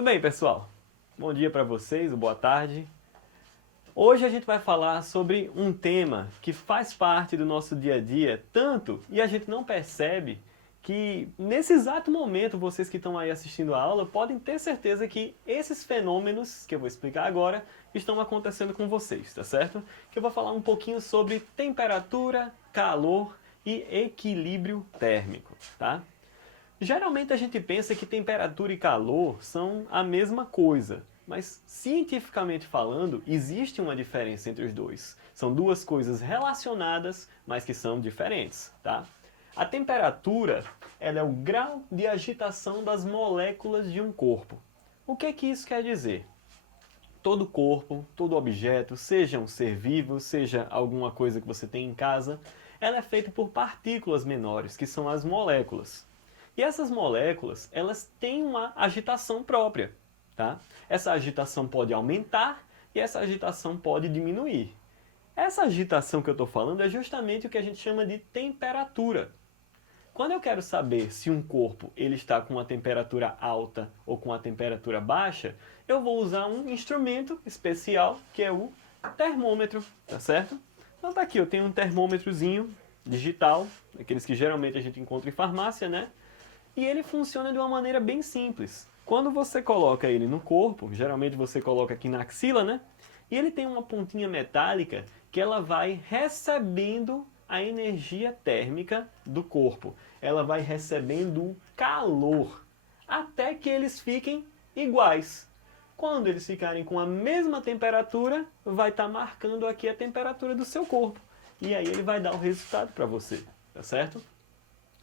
Tudo bem, pessoal? Bom dia para vocês, boa tarde. Hoje a gente vai falar sobre um tema que faz parte do nosso dia a dia, tanto e a gente não percebe que nesse exato momento vocês que estão aí assistindo a aula podem ter certeza que esses fenômenos que eu vou explicar agora estão acontecendo com vocês, tá certo? Que eu vou falar um pouquinho sobre temperatura, calor e equilíbrio térmico, tá? Geralmente a gente pensa que temperatura e calor são a mesma coisa, mas cientificamente falando, existe uma diferença entre os dois. São duas coisas relacionadas, mas que são diferentes, tá? A temperatura, ela é o grau de agitação das moléculas de um corpo. O que isso quer dizer? Todo corpo, todo objeto, seja um ser vivo, seja alguma coisa que você tem em casa, ela é feita por partículas menores, que são as moléculas. E essas moléculas, elas têm uma agitação própria, tá? Essa agitação pode aumentar e essa agitação pode diminuir. Essa agitação que eu estou falando é justamente o que a gente chama de temperatura. Quando eu quero saber se um corpo ele está com uma temperatura alta ou com uma temperatura baixa, eu vou usar um instrumento especial que é o termômetro, tá certo? Então tá aqui, eu tenho um termômetrozinho digital, aqueles que geralmente a gente encontra em farmácia, né? E ele funciona de uma maneira bem simples. Quando você coloca ele no corpo, geralmente você coloca aqui na axila, né? E ele tem uma pontinha metálica que ela vai recebendo a energia térmica do corpo. Ela vai recebendo o calor até que eles fiquem iguais. Quando eles ficarem com a mesma temperatura, vai estar marcando aqui a temperatura do seu corpo. E aí ele vai dar o resultado para você, tá certo?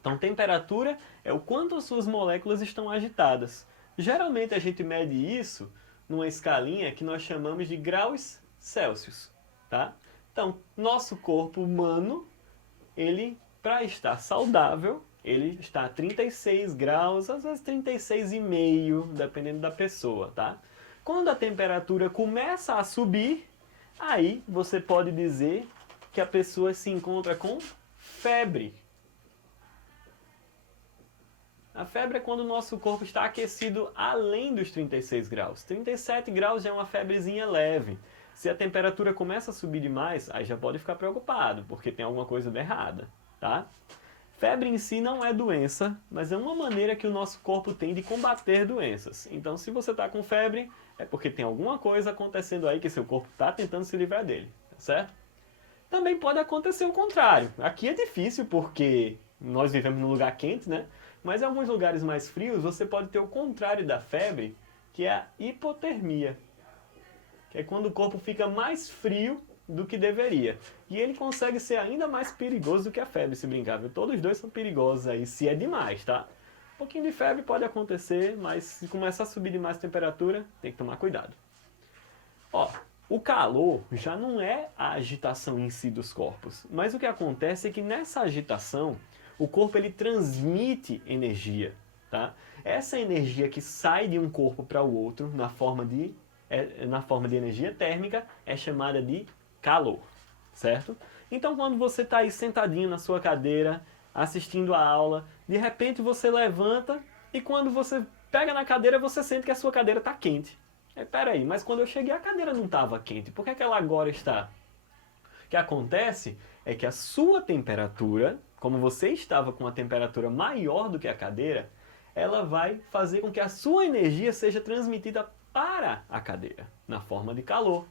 Então, temperatura é o quanto as suas moléculas estão agitadas. Geralmente a gente mede isso numa escalinha que nós chamamos de graus Celsius, tá? Então, nosso corpo humano, ele, para estar saudável, ele está a 36 graus, às vezes 36,5, dependendo da pessoa, tá? Quando a temperatura começa a subir, aí você pode dizer que a pessoa se encontra com febre. A febre é quando o nosso corpo está aquecido além dos 36 graus. 37 graus já é uma febrezinha leve. Se a temperatura começa a subir demais, aí já pode ficar preocupado, porque tem alguma coisa errada, tá? Febre em si não é doença, mas é uma maneira que o nosso corpo tem de combater doenças. Então, se você está com febre, é porque tem alguma coisa acontecendo aí que seu corpo está tentando se livrar dele, tá certo? Também pode acontecer o contrário. Aqui é difícil porque nós vivemos num lugar quente, né? Mas em alguns lugares mais frios você pode ter o contrário da febre, que é a hipotermia. Que é quando o corpo fica mais frio do que deveria. E ele consegue ser ainda mais perigoso do que a febre, se brincar. Viu? Todos os dois são perigosos aí, se é demais, tá? Um pouquinho de febre pode acontecer, mas se começar a subir demais a temperatura, tem que tomar cuidado. Ó, o calor já não é a agitação em si dos corpos, mas o que acontece é que nessa agitação, o corpo ele transmite energia, tá? Essa energia que sai de um corpo para o outro na forma de energia térmica é chamada de calor, certo? Então quando você está aí sentadinho na sua cadeira, assistindo a aula, de repente você levanta e quando você pega na cadeira você sente que a sua cadeira está quente. Peraí, mas quando eu cheguei a cadeira não estava quente, por que ela agora está? O que acontece é que a sua temperatura, como você estava com uma temperatura maior do que a cadeira, ela vai fazer com que a sua energia seja transmitida para a cadeira, na forma de calor.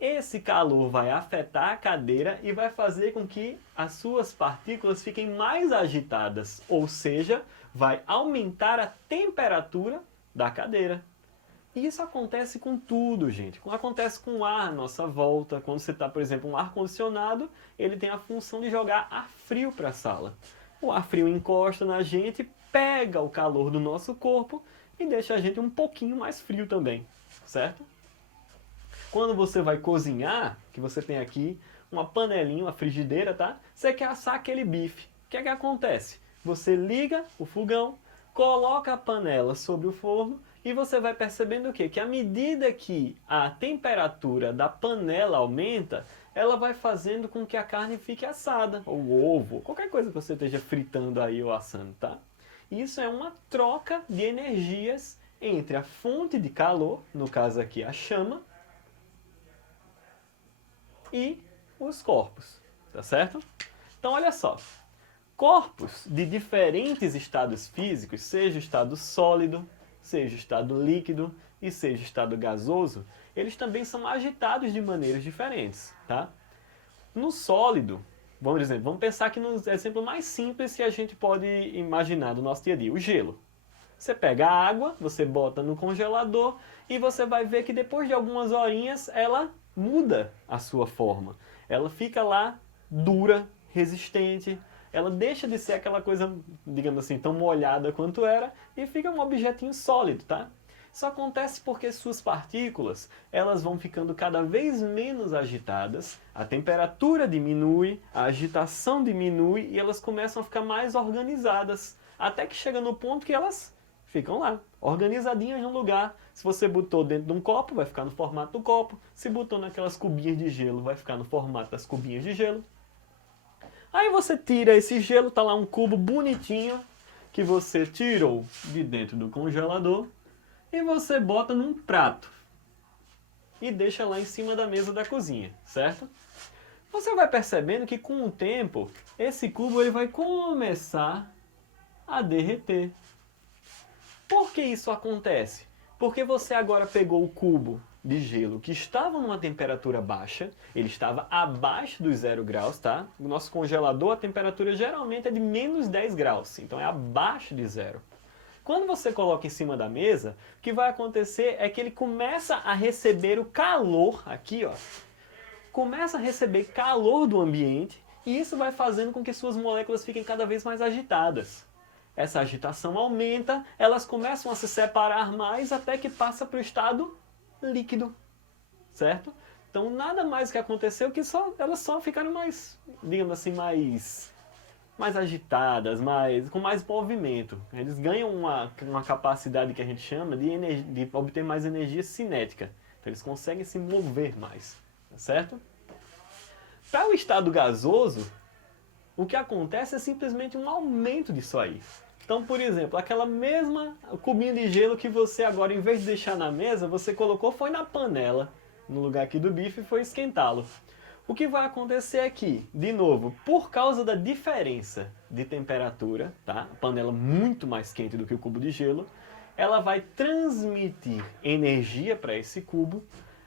Esse calor vai afetar a cadeira e vai fazer com que as suas partículas fiquem mais agitadas, ou seja, vai aumentar a temperatura da cadeira. E isso acontece com tudo, gente. Acontece com o ar à nossa volta. Quando você está, por exemplo, um ar-condicionado, ele tem a função de jogar ar frio para a sala. O ar frio encosta na gente, pega o calor do nosso corpo e deixa a gente um pouquinho mais frio também, certo? Quando você vai cozinhar, que você tem aqui uma panelinha, uma frigideira, tá? Você quer assar aquele bife. O que é que acontece? Você liga o fogão, coloca a panela sobre o forno e você vai percebendo o quê? Que à medida que a temperatura da panela aumenta, ela vai fazendo com que a carne fique assada, ou ovo, qualquer coisa que você esteja fritando aí ou assando, tá? Isso é uma troca de energias entre a fonte de calor, no caso aqui a chama, e os corpos, tá certo? Então olha só, corpos de diferentes estados físicos, seja o estado sólido, seja o estado líquido e seja o estado gasoso, eles também são agitados de maneiras diferentes, tá? No sólido, vamos pensar aqui no exemplo mais simples que a gente pode imaginar do nosso dia a dia, o gelo. Você pega a água, você bota no congelador e você vai ver que depois de algumas horinhas ela muda a sua forma. Ela fica lá dura, resistente, ela deixa de ser aquela coisa, digamos assim, tão molhada quanto era e fica um objetinho sólido, tá? Isso acontece porque suas partículas, elas vão ficando cada vez menos agitadas, a temperatura diminui, a agitação diminui e elas começam a ficar mais organizadas, até que chega no ponto que elas ficam lá, organizadinhas no lugar. Se você botou dentro de um copo, vai ficar no formato do copo. Se botou naquelas cubinhas de gelo, vai ficar no formato das cubinhas de gelo. Aí você tira esse gelo, tá lá um cubo bonitinho, que você tirou de dentro do congelador, e você bota num prato. E deixa lá em cima da mesa da cozinha, certo? Você vai percebendo que com o tempo, esse cubo ele vai começar a derreter. Por que isso acontece? Porque você agora pegou o cubo de gelo que estava numa temperatura baixa, ele estava abaixo dos 0 graus, tá? O nosso congelador, a temperatura geralmente é de menos 10 graus, então é abaixo de zero. Quando você coloca em cima da mesa, o que vai acontecer é que ele começa a receber o calor, aqui ó, começa a receber calor do ambiente e isso vai fazendo com que suas moléculas fiquem cada vez mais agitadas. Essa agitação aumenta, elas começam a se separar mais até que passa para o estado líquido, certo? Então nada mais que aconteceu que elas só ficaram mais, digamos assim, mais agitadas, com mais movimento. Eles ganham uma capacidade que a gente chama de obter mais energia cinética. Então eles conseguem se mover mais, tá certo? Para o estado gasoso, o que acontece é simplesmente um aumento disso aí. Então, por exemplo, aquela mesma cubinho de gelo que você agora, em vez de deixar na mesa, você colocou foi na panela, no lugar aqui do bife, e foi esquentá-lo. O que vai acontecer é que, de novo, por causa da diferença de temperatura, tá? A panela muito mais quente do que o cubo de gelo, ela vai transmitir energia para esse cubo,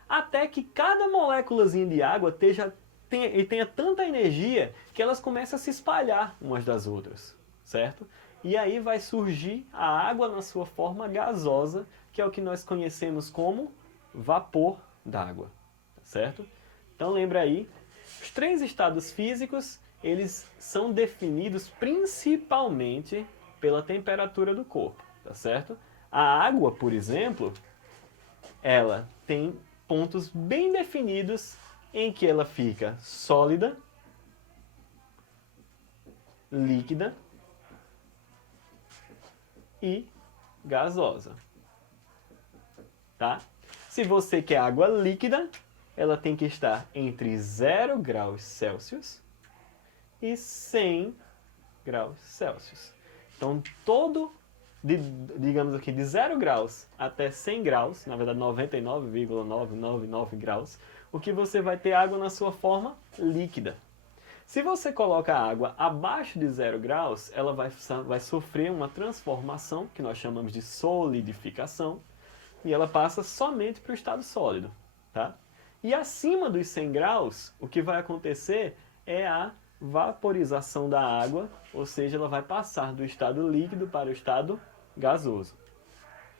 até que cada moléculazinha de água tenha tanta energia que elas começam a se espalhar umas das outras, certo? E aí vai surgir a água na sua forma gasosa, que é o que nós conhecemos como vapor d'água, certo? Então lembra aí, os 3 estados físicos, eles são definidos principalmente pela temperatura do corpo, tá certo? A água, por exemplo, ela tem pontos bem definidos em que ela fica sólida, líquida e gasosa, tá? Se você quer água líquida, ela tem que estar entre 0 graus Celsius e 100 graus Celsius. Então, digamos aqui, de 0 graus até 100 graus, na verdade 99,999 graus, o que você vai ter água na sua forma líquida. Se você coloca a água abaixo de 0 graus, ela vai sofrer uma transformação, que nós chamamos de solidificação, e ela passa somente para o estado sólido, tá? E acima dos 100 graus, o que vai acontecer é a vaporização da água, ou seja, ela vai passar do estado líquido para o estado gasoso,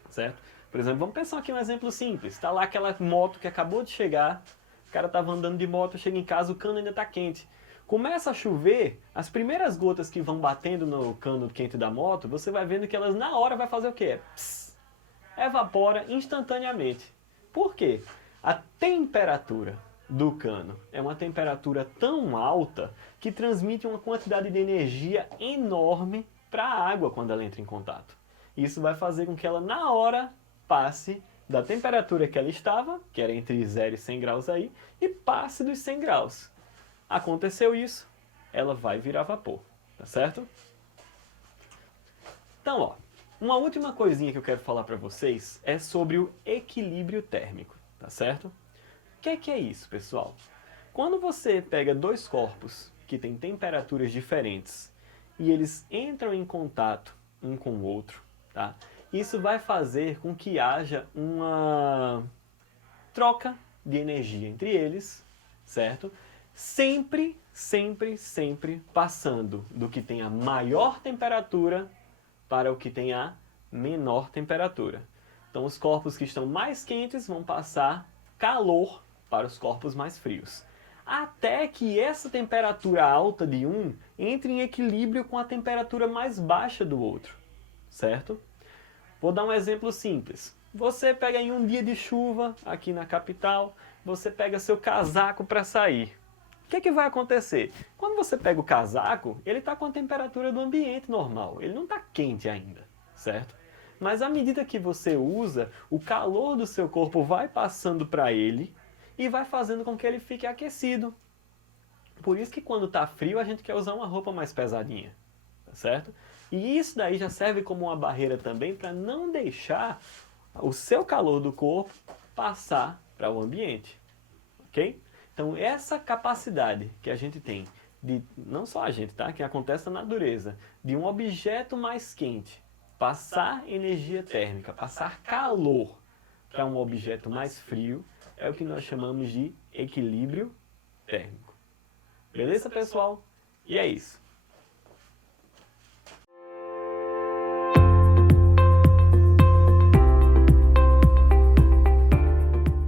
certo? Por exemplo, vamos pensar aqui um exemplo simples. Está lá aquela moto que acabou de chegar, o cara estava andando de moto, chega em casa, o cano ainda está quente. Começa a chover, as primeiras gotas que vão batendo no cano quente da moto, você vai vendo que elas na hora vai fazer o quê? Pss, evapora instantaneamente. Por quê? A temperatura do cano é uma temperatura tão alta que transmite uma quantidade de energia enorme para a água quando ela entra em contato. Isso vai fazer com que ela na hora passe da temperatura que ela estava, que era entre 0 e 100 graus aí, e passe dos 100 graus. Aconteceu isso, ela vai virar vapor, tá certo? Então, ó, Uma última coisinha que eu quero falar para vocês é sobre o equilíbrio térmico, tá certo? O que é isso, pessoal? Quando você pega dois corpos que têm temperaturas diferentes e eles entram em contato um com o outro, tá? Isso vai fazer com que haja uma troca de energia entre eles, certo? Sempre, sempre, sempre passando do que tem a maior temperatura para o que tem a menor temperatura. Então, os corpos que estão mais quentes vão passar calor para os corpos mais frios. Até que essa temperatura alta de um entre em equilíbrio com a temperatura mais baixa do outro, certo? Vou dar um exemplo simples. Você pega em um dia de chuva aqui na capital, você pega seu casaco para sair. O que vai acontecer? Quando você pega o casaco, ele está com a temperatura do ambiente normal, ele não está quente ainda, certo? Mas à medida que você usa, o calor do seu corpo vai passando para ele e vai fazendo com que ele fique aquecido. Por isso que quando está frio a gente quer usar uma roupa mais pesadinha, tá certo? E isso daí já serve como uma barreira também para não deixar o seu calor do corpo passar para o ambiente, ok? Então essa capacidade que a gente tem, de não só a gente, tá? Que acontece na natureza, de um objeto mais quente passar energia térmica, passar calor para um objeto mais frio, é o que nós chamamos de equilíbrio térmico. Beleza, pessoal? E é isso.